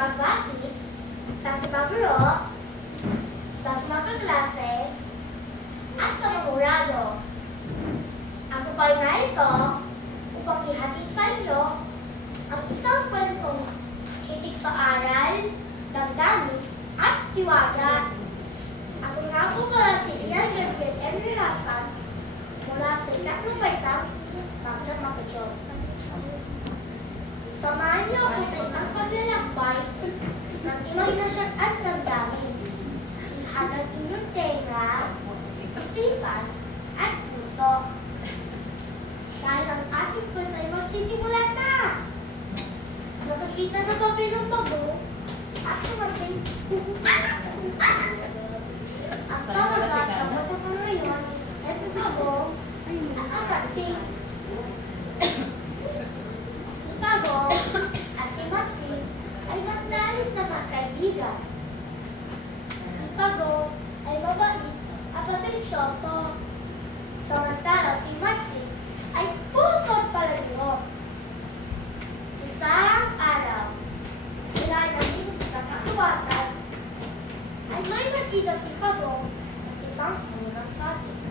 pagbati sa ating mga guro, sa ating mga kaklase, at sa mga urado. Ako po ay narito upang ihatid sa inyo ang isang kwentong hitik sa aral, damdamin, at tiwaga. Ako nga po pala si Ian Gabriel Henry Rasan mula sa ikatlong baitang Dr. Makajos. Samahan niyo ako sa isang paglalakbay ng imahinasyon at damdamin. Ihatag inyong tenga, isipan, at puso. Dahil ang ating kwento ay magsisimula na. Nakakita na ba kayo ng bago? At sumasing ang pamagat ng matapang ngayon ay sa bago at sumasing si bago at si Maxine ay nagdalit na magkaibigan. Si bago ay mabait at pasensyoso. Samantala si Maxine ay pusod palagyo. Isang araw, sila ay nandito sa kakawatan, ay may nakita si Pagong at isang punang saging.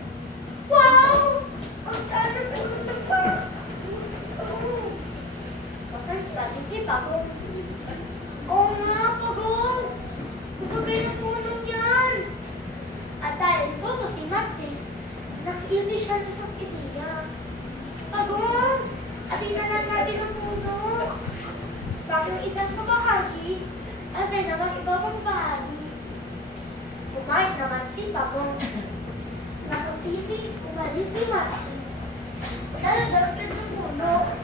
Wow! Ang ganda po ng Pagong! Kasang saging ni Pagong. Oo nga, Pagong! Gusto kayo ng punong yan! At dahil gusto si Maxine, nakilisi siya ng isang ideya. Pagong! Atin na lang natin ang puno. Sa aking itang kabahagi, asay naman ibang bahagi. Kumain naman si Pagong. Nakatisi, umalis si Maxine. Talagang ng puno.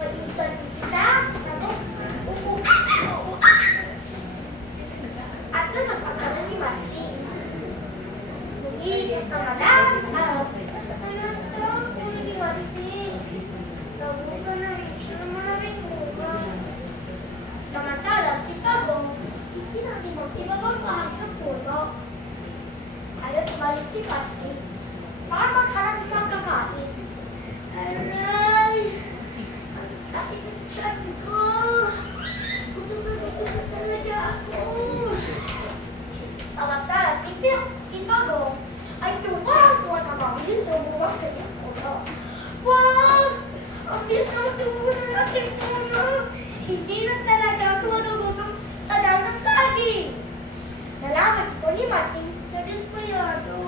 Pag-isan kita, at doon ang pagkalan ni Maxine. Lumilis na madam, alam ko ni Maxine. Nabuso na rin siya ng maraming bunga. Samantala si Pagong, ikinakimang ibabang bahagi ng puno. Ayaw tumalik si Maxine para maghanap isang kakain. Aray! Ang sakit ng tiyan ko! Gutom na talaga ako! Samantala si Pagong ay tuwa na mabilis sa buwang kanyang puno. Wow! Ang bilis naman tumuha ng ating puno! Hindi na talaga ako matulunong sa dahon ng saging! Nalaman ito ni Maxine na desperado.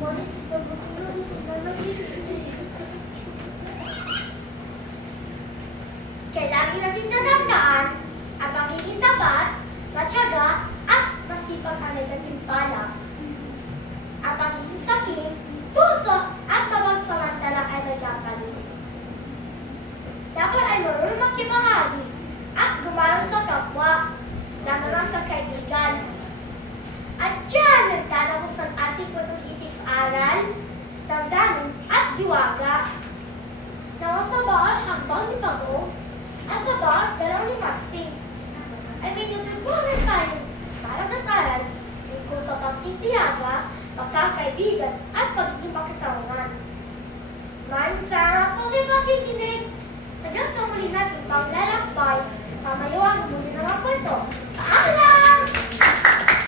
Malis ito magulong sa kailangan natin tatandaan ang pagiging tapat, matyaga, at masipag ang nagatimpala. Ang pagiging saking, puso, at mapagsamantala ay nagkakalit. Dapat ay marunong makibahagi at gumalang sa kapwa, lalo na sa kaibigan. At dyan nagtatapos ng ating patuhitik sa aral, damdamin, at diwaga. Nawa sa bawal hakbang ni Pagong at sa bawal dalaw ni Maxine ay may natutunan tayo para nataral tungkol sa pagtitiyaga, pagkakaibigan, at pagiging pagkatawanan. Maraming sarap po sa pakikinig. Hanggang sa muli natin paglalakbay sa mayawang muli na mga kwento. Paalam!